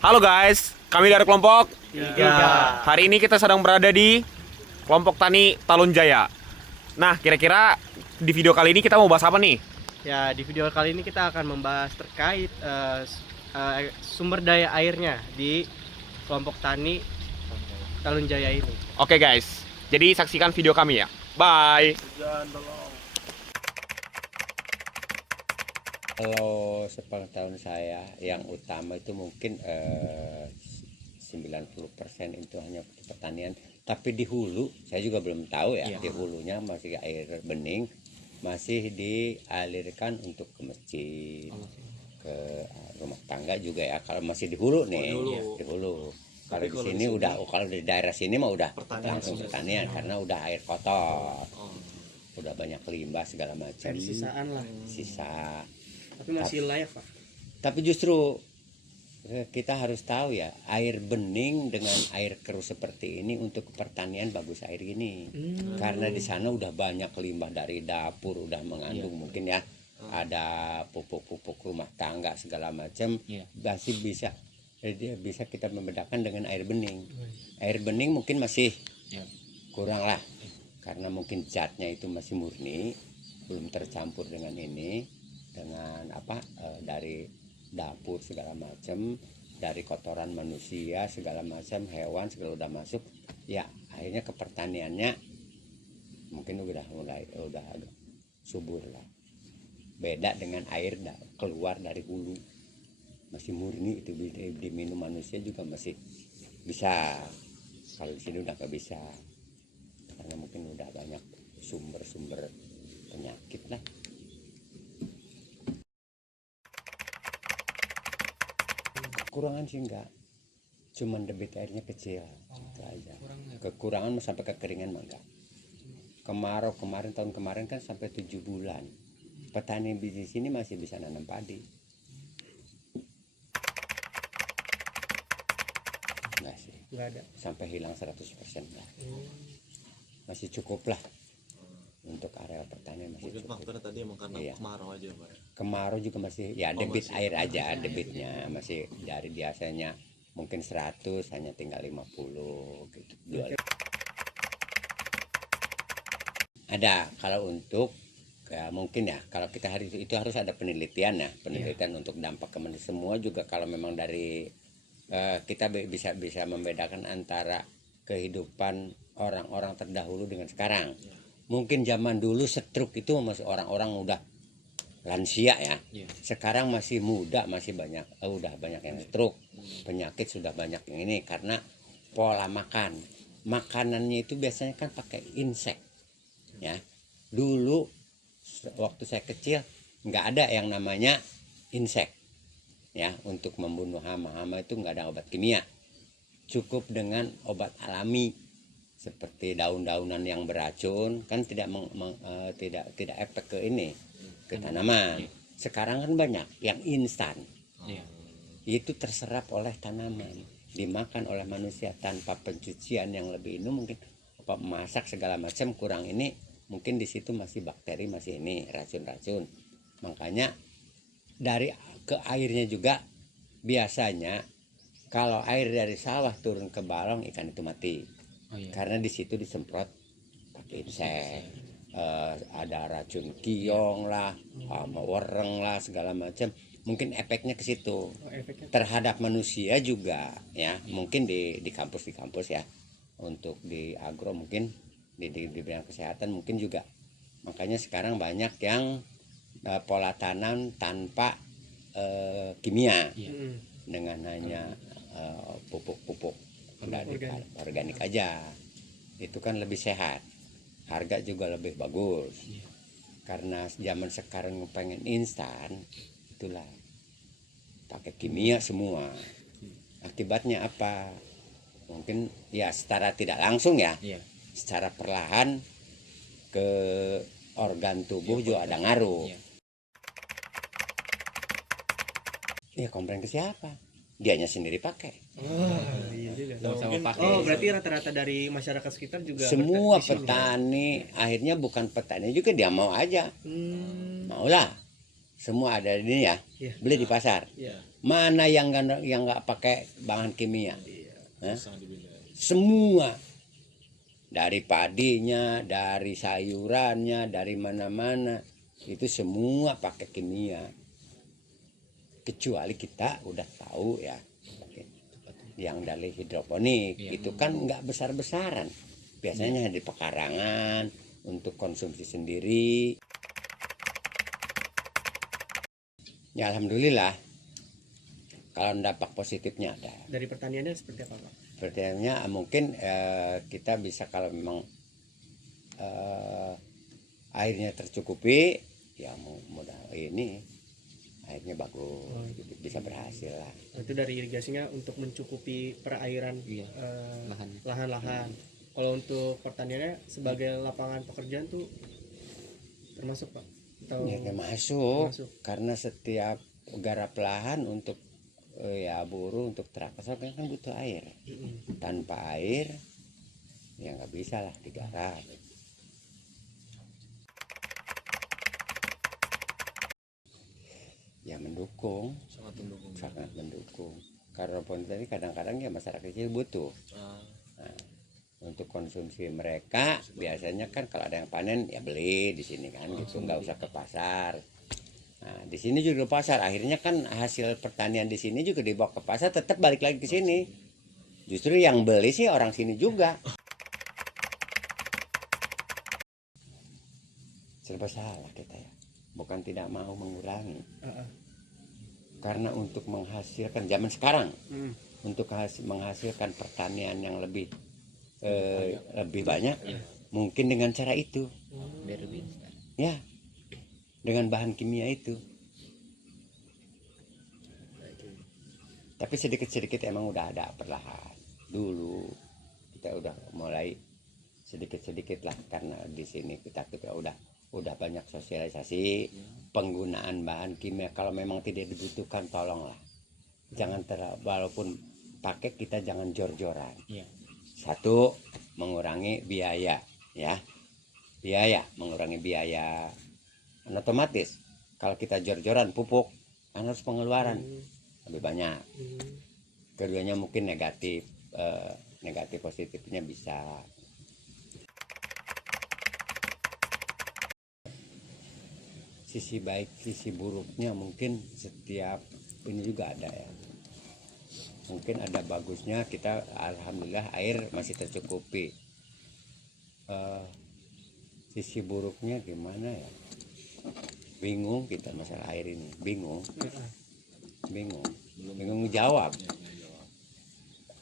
Halo guys, kami dari kelompok 3. Hari ini kita sedang berada di kelompok tani Talun Jaya. Nah, kira-kira di video kali ini kita mau bahas apa nih? Ya, di video kali ini kita akan membahas terkait sumber daya airnya di kelompok tani Talun Jaya ini. Oke guys, jadi saksikan video kami ya. Bye. Kalau sepengetahuan saya yang utama itu mungkin 90% itu hanya pertanian, tapi di hulu saya juga belum tahu ya. Di hulunya masih air bening, masih dialirkan untuk ke masjid, ke rumah tangga juga ya. Kalau masih di hulu nih, di hulu. Kalau di sini udah, kalau di daerah sini mah udah langsung pertanian karena udah air kotor, udah banyak limbah segala macam. Sisaan lah. Sisa. Tapi masih layak, Pak. Tapi justru kita harus tahu ya, air bening dengan air keruh seperti ini untuk pertanian bagus air gini. Karena di sana udah banyak limbah dari dapur, udah mengandung mungkin ya. Ada pupuk-pupuk rumah tangga segala macam, masih bisa kita membedakan dengan air bening. Air bening mungkin masih kurang lah, karena mungkin zatnya itu masih murni, belum tercampur dengan ini, dengan dari dapur segala macam, dari kotoran manusia segala macam, hewan segala udah masuk ya, akhirnya ke pertaniannya mungkin udah agak subur lah. Beda dengan air keluar dari hulu, masih murni, itu diminum manusia juga masih bisa. Kalau di sini udah nggak bisa, karena mungkin udah banyak sumber-sumber penyakit lah. Kekurangan sih enggak, cuman debit airnya kecil, itu aja. Kekurangan sampai kekeringan mah enggak. Kemarau kemarin, tahun kemarin kan sampai 7 bulan. Petani di sini masih bisa nanam padi. Enggak sih. Enggak ada. Sampai hilang 100% enggak. Masih cukup lah. Untuk area pertanian masih mungkin cukup. Faktornya tadi emang karena kemarau aja, Pak. Kemarau juga masih ya, debit masih. air aja, debitnya masih dari biasanya mungkin 100 hanya tinggal 50 gitu. Ada kalau untuk ya, mungkin ya kalau kita hari itu harus ada penelitian ya, penelitian untuk dampak ke manusia semua juga. Kalau memang dari kita bisa membedakan antara kehidupan orang-orang terdahulu dengan sekarang. Mungkin zaman dulu stroke itu masih orang-orang udah lansia ya. Sekarang masih muda, masih banyak, udah banyak yang stroke. Penyakit sudah banyak yang ini karena pola makan. Makanannya itu biasanya kan pakai insek. Ya. Dulu waktu saya kecil nggak ada yang namanya insek. Ya, untuk membunuh hama-hama itu nggak ada obat kimia. Cukup dengan obat alami. Seperti daun-daunan yang beracun kan tidak efek ke ini, ke tanaman. Sekarang kan banyak yang instan, itu terserap oleh tanaman, dimakan oleh manusia tanpa pencucian yang lebih ini, mungkin masak segala macam kurang ini, mungkin di situ masih bakteri, masih ini racun-racun. Makanya dari ke airnya juga biasanya kalau air dari sawah turun ke balong, ikan itu mati. Karena di situ disemprot pakai insek, ada racun kiong lah, wereng lah segala macam. Mungkin efeknya ke situ. Terhadap manusia juga ya, mungkin di kampus ya, untuk di agro mungkin di bidang kesehatan mungkin juga. Makanya sekarang banyak yang pola tanam tanpa kimia, dengan hanya pupuk-pupuk organik aja. Itu kan lebih sehat, harga juga lebih bagus. Karena zaman sekarang pengen instan, itulah pakai kimia semua. Akibatnya apa? Mungkin ya secara tidak langsung ya, secara perlahan ke organ tubuh juga ada ngaruh. Ya komplain ke siapa? Dianya sendiri pakai. Iya juga. Sama-sama pakai. Oh, berarti rata-rata dari masyarakat sekitar juga Semua di sini. petani akhirnya bukan petani juga dia mau aja, maulah semua ada ini ya, Iya. beli di pasar. Iya. Mana yang nggak pakai bahan kimia? Hah? Sangat dibilang. Semua, dari padinya, dari sayurannya, dari mana-mana itu semua pakai kimia. Kecuali kita udah tahu ya, yang dari hidroponik itu kan nggak besar-besaran, biasanya di pekarangan untuk konsumsi sendiri. Ya alhamdulillah, kalau dampak positifnya ada. Dari pertaniannya seperti apa, Pak? Pertanyaannya mungkin kita bisa kalau memang airnya tercukupi, ya mudah ini airnya bagus, bisa berhasil lah. Itu dari irigasinya untuk mencukupi perairan lahan-lahan. Kalau untuk pertaniannya sebagai lapangan pekerjaan tuh termasuk, Pak? Atau Ya termasuk, termasuk? karena setiap garap lahan untuk ya buruh untuk traktor kan butuh air. Tanpa air ya nggak bisa lah digarap. Ya mendukung, Sangat mendukung. sangat mendukung. Karena pun tadi kadang-kadang ya masyarakat kecil butuh. Ah, Untuk konsumsi mereka biasanya kan kalau ada yang panen ya beli di sini kan gitu, nggak usah ke pasar. Nah, di sini juga ke pasar, akhirnya kan hasil pertanian di sini juga dibawa ke pasar, tetap balik lagi ke sini. Justru yang beli sih orang sini juga. Serba salah kita ya, bukan tidak mau mengurangi. Karena untuk menghasilkan zaman sekarang, untuk menghasilkan pertanian yang lebih banyak, mungkin dengan cara itu, ya, dengan bahan kimia itu. Tapi sedikit-sedikit emang udah ada perlahan. Dulu kita udah mulai sedikit-sedikit lah, karena di sini kita udah banyak sosialisasi penggunaan bahan kimia. Kalau memang tidak dibutuhkan, tolonglah jangan walaupun pakai, kita jangan jor-joran. Satu, mengurangi biaya ya, mengurangi biaya. Dan otomatis kalau kita jor-joran pupuk kan harus pengeluaran lebih banyak. Keduanya mungkin negatif positifnya bisa. Sisi baik sisi buruknya mungkin setiap ini juga ada ya. Mungkin ada bagusnya, kita alhamdulillah air masih tercukupi. Sisi buruknya gimana ya, bingung kita masalah air ini, bingung jawab.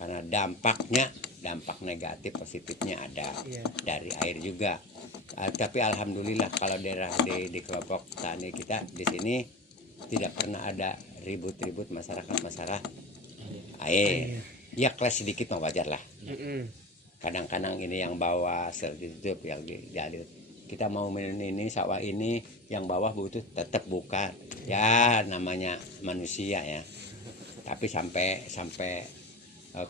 Karena dampak negatif positifnya ada dari air juga. Tapi alhamdulillah kalau daerah di kelompok tani kita di sini tidak pernah ada ribut-ribut masalah air. Ya kelas sedikit mah wajar lah. Kadang-kadang ini yang bawah ditutup, yang dialir. Kita mau minum ini sawah ini, yang bawah butuh tetap buka. Ya namanya manusia ya. Tapi sampai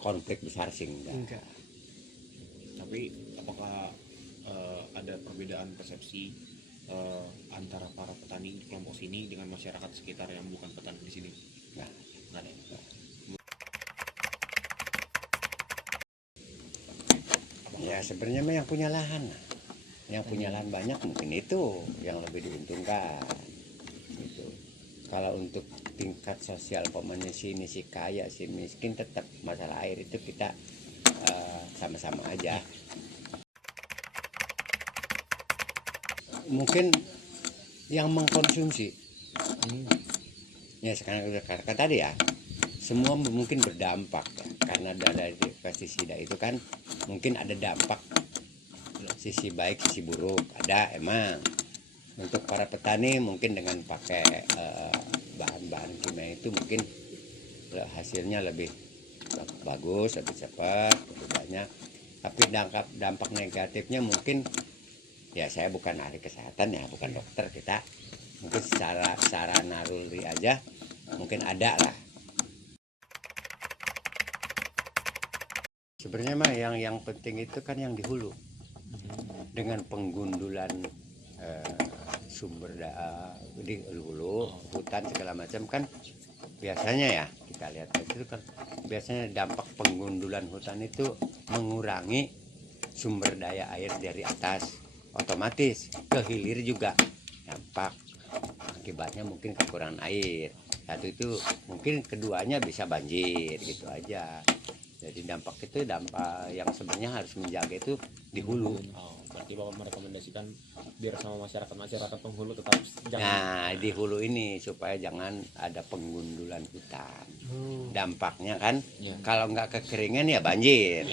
konflik besar sih enggak. Tapi apakah ada perbedaan persepsi antara para petani di kelompok sini dengan masyarakat sekitar yang bukan petani di sini? Nggak ada. Ya sebenarnya mah yang punya lahan, banyak mungkin itu yang lebih diuntungkan. Gitu. Kalau untuk tingkat sosial pemainnya sini si kaya si miskin, tetap masalah air itu kita sama-sama aja. Mungkin yang mengkonsumsi, ya sekarang udah katakan tadi ya, semua mungkin berdampak ya. Karena dari pestisida itu kan mungkin ada dampak, sisi baik sisi buruk ada emang. Untuk para petani mungkin dengan pakai bahan-bahan kimia itu mungkin hasilnya lebih bagus, lebih cepat, lebih banyak. Tapi dampak negatifnya mungkin, ya saya bukan ahli kesehatan ya, bukan dokter, kita mungkin secara naluri aja mungkin ada lah. Sebenarnya mah yang penting itu kan yang di hulu, dengan penggundulan sumber di hulu hutan segala macam kan biasanya ya kita lihat itu kan biasanya dampak penggundulan hutan itu mengurangi sumber daya air dari atas, otomatis ke hilir juga dampak akibatnya mungkin kekurangan air. Satu itu mungkin keduanya bisa banjir gitu aja. Jadi dampak itu dampak yang sebenarnya harus menjaga itu di hulu. Oh, berarti Bapak merekomendasikan biar sama masyarakat penghulu tetap jangan. Nah, di hulu ini supaya jangan ada penggundulan hutan. Dampaknya kan kalau nggak kekeringan ya banjir.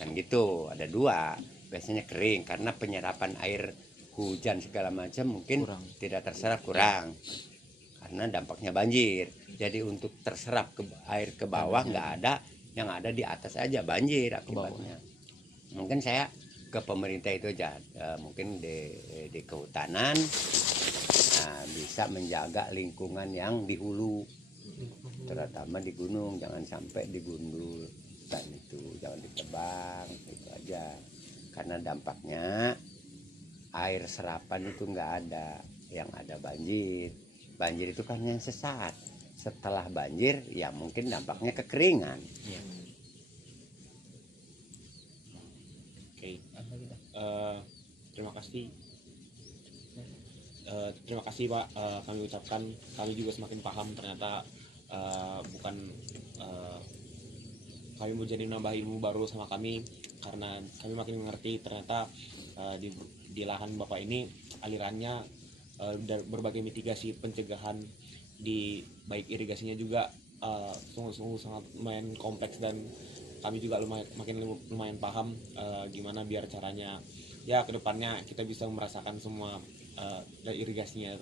Kan gitu, ada dua. Biasanya kering karena penyerapan air hujan segala macam mungkin tidak terserap kurang. Karena dampaknya banjir. Jadi untuk terserap air ke bawah nggak ada, yang ada di atas aja banjir akibatnya. Mungkin saya ke pemerintah itu aja, mungkin di kehutanan bisa menjaga lingkungan yang di hulu, terutama di gunung, jangan sampai digundul hutan itu, jangan ditebang, itu aja. Karena dampaknya air serapan itu nggak ada, yang ada banjir. Banjir itu kan yang sesaat. Setelah banjir ya mungkin dampaknya kekeringan. Oke. Terima kasih. Terima kasih Pak. Kami ucapkan, kami juga semakin paham ternyata bukan kami mau jadi nambah ilmu baru sama kami, karena kami makin mengerti ternyata di lahan Bapak ini alirannya berbagai mitigasi pencegahan di baik irigasinya juga sungguh-sungguh sangat lumayan kompleks, dan kami juga lumayan paham gimana biar caranya ya kedepannya kita bisa merasakan semua dari irigasinya.